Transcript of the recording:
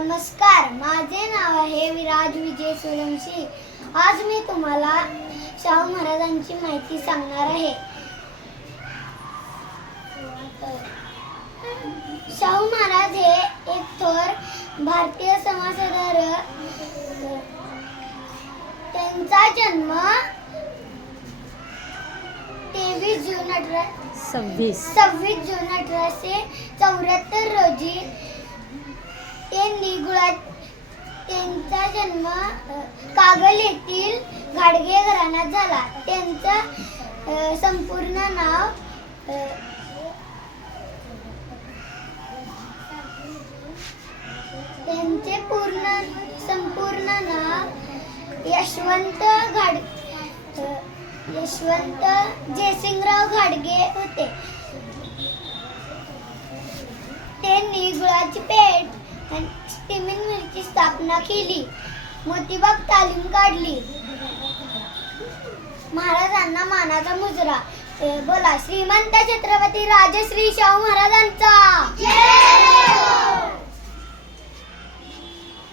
नमस्कार, माझे नाव आहे विराज विजय सोलंकी. आज मी तुम्हाला शाहू महाराजांची माहिती सांगणार आहे. शाहू महाराज हे एक थोर भारतीय समाजसुधारक. त्यांचा जन्म 26 जून 1874 रोजी त्यांचा जन्म कागल येथील घाडगे घराण्यात झाला. त्यांचं संपूर्ण नाव यशवंत जयसिंगराव घाडगे होते. त्यांनी गुळाची पेठ आणि स्पिनिंग मिलची स्थापना केली. मोतीबाग तालीम काढली. महाराजांना मानाचा मुजरा. बोला, श्रीमंत छत्रपती राजश्री शाहू महाराजांचा